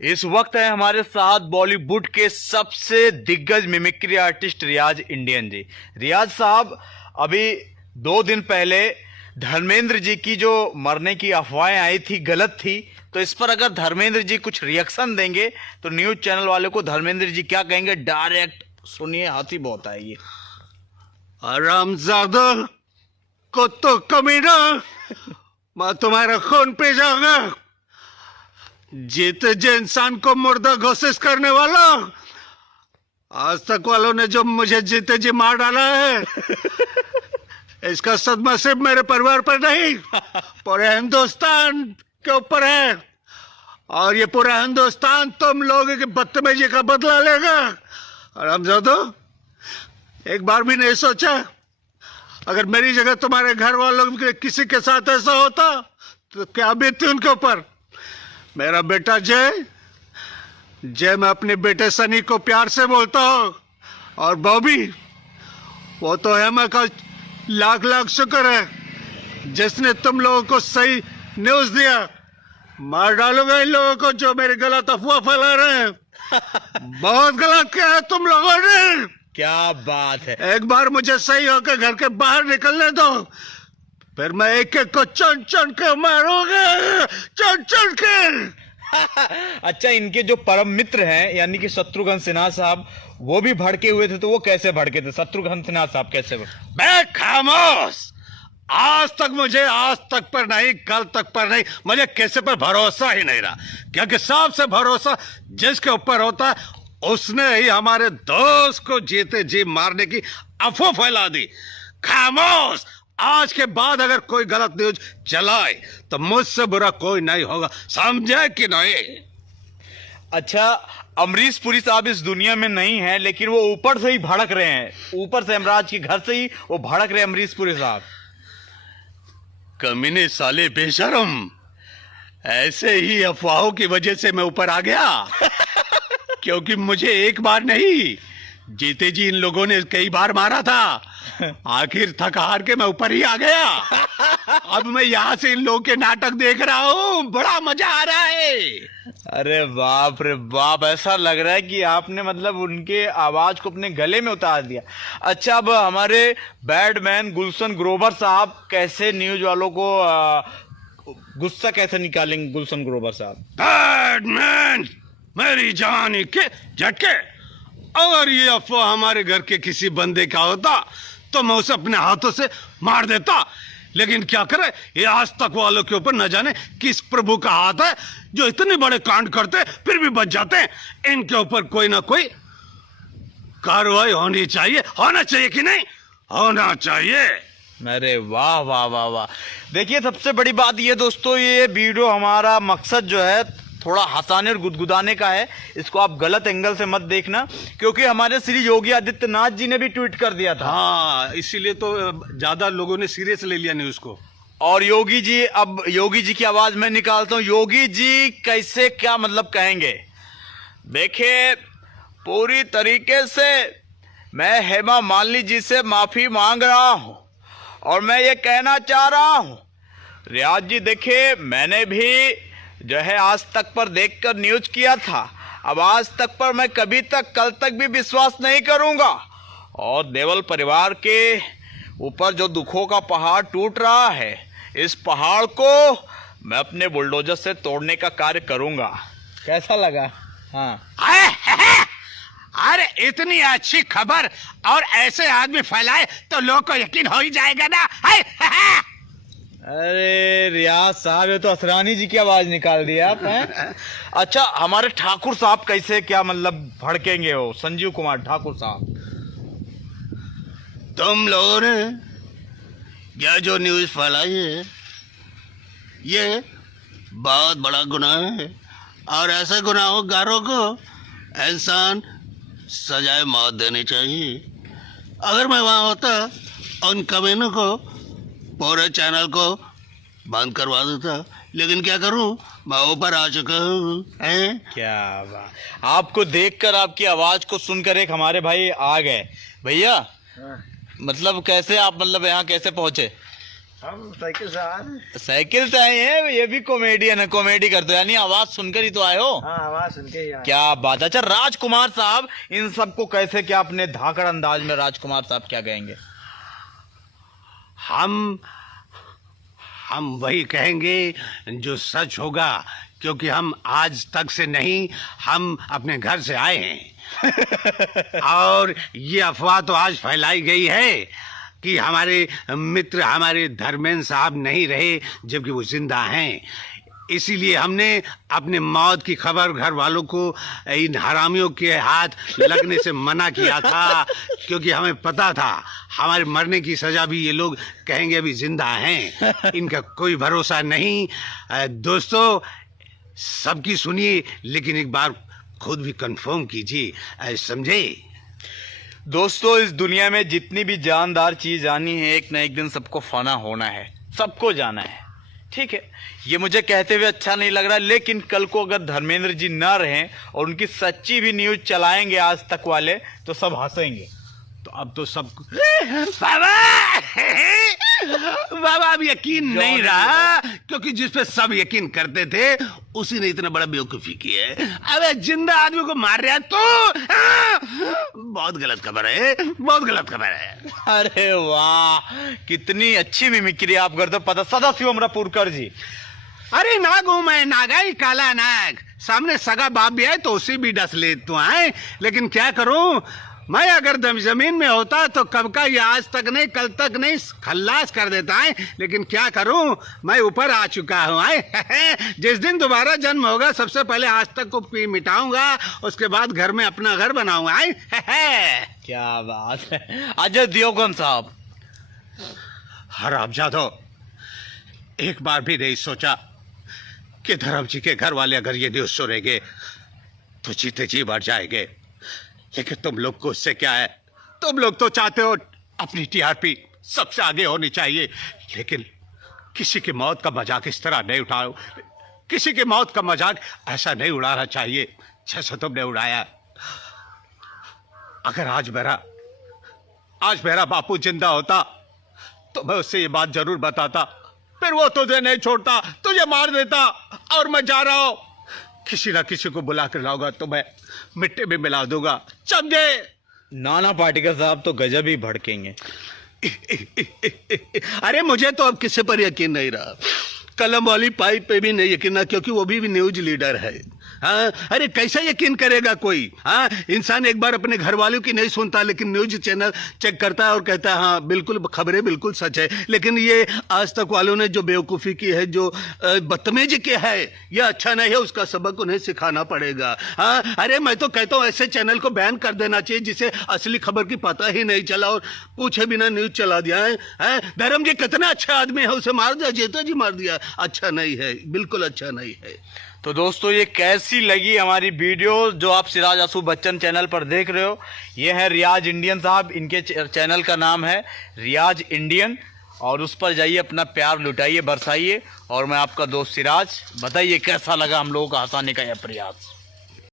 इस वक्त है हमारे साथ बॉलीवुड के सबसे दिग्गज मिमिक्री आर्टिस्ट रियाज इंडियन जी। रियाज साहब, अभी 2 दिन पहले धर्मेंद्र जी की जो मरने की अफवाहें आई थी गलत थी, तो इस पर अगर धर्मेंद्र जी कुछ रिएक्शन देंगे तो न्यूज चैनल वाले को धर्मेंद्र जी क्या कहेंगे डायरेक्ट सुनिए, हाथी बहुत आएगी। हरामजादा कुत्तों कमीना, मैं तुम्हारा खून पी जाऊंगा। जीते जी इंसान को मुर्दा घोषित करने वाला, आज तक वालों ने जो मुझे जीते जी मार डाला है, इसका सदमा सिर्फ मेरे परिवार पर नहीं पूरे हिंदुस्तान के ऊपर है। और ये पूरा हिंदुस्तान तुम लोगों की बदतमीजी का बदला लेगा। हरामजादा, एक बार भी नहीं सोचा अगर मेरी जगह तुम्हारे घर वालों के किसी के साथ ऐसा होता तो क्या बीतती उनके ऊपर। मेरा बेटा जय, मैं अपने बेटे सनी को प्यार से बोलता हूँ, और बॉबी वो तो हेमा का लाख लाख शुक्र है जिसने तुम लोगों को सही न्यूज दिया। मार डालूंगा इन लोगों को जो मेरी गलत अफवाह फैला रहे हैं। बहुत गलत किया है तुम लोगों ने। क्या बात है। एक बार मुझे सही होकर घर के बाहर निकलने दो, फिर मैं एक एक को चुन चुन के मारूंगा, चुन चुन के। अच्छा, इनके जो परम मित्र हैं यानी कि शत्रुघ्न सिन्हा साहब, वो भी भड़के हुए थे, तो वो कैसे भड़के थे? शत्रुघ्न सिन्हा साहब कैसे? मैं खामोश। आज तक पर नहीं, कल तक पर नहीं, मुझे किसी पर भरोसा ही नहीं रहा, क्योंकि सबसे भरोसा जिसके ऊपर होता है उसने ही हमारे दोस्त को जीते जी मारने की अफवाह फैला दी। खामोश। आज के बाद अगर कोई गलत न्यूज चलाए तो मुझसे बुरा कोई नहीं होगा, समझे कि नहीं? अच्छा, अमरीश पुरी साहब इस दुनिया में नहीं है, लेकिन वो ऊपर से ही भड़क रहे हैं, ऊपर से हेमराज के घर से ही वो भड़क रहे हैं अमरीश पुरी साहब। कमीने साले बेशरम, ऐसे ही अफवाहों की वजह से मैं ऊपर आ गया। क्योंकि मुझे एक बार नहीं, जीते जी इन लोगों ने कई बार मारा था। आखिर थक हार के मैं ऊपर ही आ गया। अब मैं यहाँ से इन लोगों के नाटक देख रहा हूँ, बड़ा मजा आ रहा है। अरे बाप रे बाप, ऐसा लग रहा है कि आपने मतलब उनके आवाज को अपने गले में उतार दिया। अच्छा, अब हमारे बैडमैन गुलशन ग्रोवर साहब कैसे न्यूज वालों को गुस्सा कैसे निकालेंगे? गुलशन ग्रोवर साहब, बैडमैन मेरी जवानी के झटके, अगर ये अफवाह हमारे घर के किसी बंदे का होता तो मैं उसे अपने हाथों से मार देता, लेकिन क्या करे, ये आज तक वालों के ऊपर न जाने किस प्रभु का हाथ है जो इतने बड़े कांड करते फिर भी बच जाते हैं। इनके ऊपर कोई ना कोई कार्रवाई होनी चाहिए। होना चाहिए कि नहीं? होना चाहिए। अरे वाह वाह वाह वाह। देखिए, सबसे बड़ी बात ये दोस्तों, ये वीडियो हमारा मकसद जो है थोड़ा हंसाने और गुदगुदाने का है। इसको आप गलत एंगल से मत देखना, क्योंकि हमारे श्री योगी आदित्यनाथ जी ने भी ट्वीट कर दिया था। हाँ, इसीलिए तो ज्यादा लोगों ने सीरियस ले लिया न्यूज को। और योगी जी, अब योगी जी की आवाज मैं निकालता हूं। योगी जी कैसे क्या मतलब कहेंगे? देखिए, पूरी तरीके से मैं हेमा मालिनी जी से माफी मांग रहा हूं, और मैं ये कहना चाह रहा हूं, रियाज जी देखिए, मैंने भी जो है आज तक पर देखकर न्यूज किया था। अब आज तक पर मैं कभी तक कल तक भी विश्वास नहीं करूंगा। और देवल परिवार के ऊपर जो दुखों का पहाड़ टूट रहा है, इस पहाड़ को मैं अपने बुलडोजर से तोड़ने का कार्य करूंगा। कैसा लगा? हाँ, अरे इतनी अच्छी खबर और ऐसे आदमी फैलाए तो लोग को यकीन हो ही जाएगा ना। अरे रियाज साहब, ये तो असरानी जी की आवाज निकाल दी आप हैं। अच्छा, हमारे ठाकुर साहब कैसे क्या मतलब भड़केंगे? हो संजीव कुमार ठाकुर साहब, तुम लोगों ने यह जो न्यूज फैलाई है ये बहुत बड़ा गुनाह है, और ऐसे गुनाहगारों को इंसान सजाए मौत देनी चाहिए। अगर मैं वहां होता, उन कमीनों को पूरे चैनल को बंद करवा देता, लेकिन क्या करूं, मैं ऊपर आ चुका हूं। क्या बात। आपको देखकर, आपकी आवाज को सुनकर एक हमारे भाई आ गए। भैया, मतलब कैसे आप मतलब यहाँ कैसे पहुंचे? हम साइकिल से आ रहे हैं। साइकिल से आए हैं, ये भी कॉमेडियन है, कॉमेडी करते हो, यानी आवाज सुनकर ही तो आए हो। हाँ, आवाज सुन के ही आए। क्या बात है। अच्छा राजकुमार साहब, इन सबको कैसे क्या अपने धाकड़ अंदाज में राजकुमार साहब क्या कहेंगे? हम वही कहेंगे जो सच होगा, क्योंकि हम आज तक से नहीं, हम अपने घर से आए हैं। और ये अफवाह तो आज फैलाई गई है कि हमारे मित्र हमारे धर्मेंद्र साहब नहीं रहे, जबकि वो जिंदा हैं। इसीलिए हमने अपने मौत की खबर घर वालों को इन हरामियों के हाथ लगने से मना किया था, क्योंकि हमें पता था हमारे मरने की सजा भी ये लोग कहेंगे अभी जिंदा हैं। इनका कोई भरोसा नहीं। दोस्तों, सबकी सुनिए, लेकिन एक बार खुद भी कंफर्म कीजिए, समझे? दोस्तों, इस दुनिया में जितनी भी जानदार चीज आनी है, एक न एक दिन सबको फना होना है, सबको जाना है, ठीक है। ये मुझे कहते हुए अच्छा नहीं लग रहा, लेकिन कल को अगर धर्मेंद्र जी ना रहें और उनकी सच्ची भी न्यूज चलाएंगे आज तक वाले, तो सब हंसेंगे। तो अब तो सब बाबा अब यकीन नहीं रहा, क्योंकि जिस पे सब यकीन करते थे उसी ने इतना बड़ा बेवकूफी की है। अबे जिंदा आदमी को मार रहा है तो बहुत गलत खबर है, बहुत गलत खबर है। अरे वाह, कितनी अच्छी मिमिक्री आप करते हो। पता सदाशिव अमरापुरकर जी। अरे नाग हूं मैं, नागाई काला नाग। सामने सगा बाप भी है तो उसे भी डस ले तू आए, लेकिन क्या करूं, मैं अगर जमीन में होता तो कब का ये आज तक नहीं, कल तक नहीं, खल्लास कर देता है। लेकिन क्या करूं, मैं ऊपर आ चुका हूं। जिस दिन दोबारा जन्म होगा, सबसे पहले आज तक को मिटाऊंगा, उसके बाद घर में अपना घर बनाऊंगा। क्या बात है। अजय देवगन साहब। हरामजादो, एक बार भी नहीं सोचा कि धर्म जी के घर वाले अगर ये न्यूज सुनेंगे तो जीते जी मर जाएंगे। लेकिन तुम लोग को उससे क्या है, तुम लोग तो चाहते हो अपनी टीआरपी सबसे आगे होनी चाहिए, लेकिन किसी की मौत का मजाक इस तरह नहीं उठाओ, किसी की मौत का मजाक ऐसा नहीं उड़ाना चाहिए जैसे तुमने उड़ाया। अगर आज मेरा बापू जिंदा होता तो मैं उससे ये बात जरूर बताता, फिर वो तुझे नहीं छोड़ता, तुझे मार देता। और मैं जा रहा हूं, किसी ना किसी को बुला कर लाऊंगा तो मैं मिट्टी में मिला दूंगा, समझे? नाना पाटेकर साहब तो गजब ही भड़केंगे। अरे मुझे तो अब किसी पर यकीन नहीं रहा, कलम वाली पाइप पे भी नहीं यकीन, क्योंकि वो भी न्यूज लीडर है। हाँ, अरे कैसे यकीन करेगा कोई? हाँ, इंसान एक बार अपने घर वालों की नहीं सुनता, लेकिन न्यूज चैनल चेक करता है और कहता है हाँ बिल्कुल खबरें बिल्कुल सच है। लेकिन ये आज तक वालों ने जो बेवकूफ़ी की है, जो बदतमीजी की है, ये अच्छा नहीं है, उसका सबक उन्हें सिखाना पड़ेगा। हाँ, अरे मैं तो कहता हूँ ऐसे चैनल को बैन कर देना चाहिए जिसे असली खबर की पता ही नहीं चला और पूछे बिना न्यूज चला दिया है। धर्म जी कितना अच्छा आदमी है, उसे मार दिया, जेता जी मार दिया। अच्छा नहीं है, बिल्कुल अच्छा नहीं है। तो दोस्तों, ये कैसी लगी हमारी वीडियो जो आप सिराज आसू बच्चन चैनल पर देख रहे हो? ये है रियाज इंडियन साहब, इनके चैनल का नाम है रियाज इंडियन, और उस पर जाइए, अपना प्यार लुटाइए, बरसाइए। और मैं आपका दोस्त सिराज, बताइए कैसा लगा हम लोगों का हंसाने का यह प्रयास।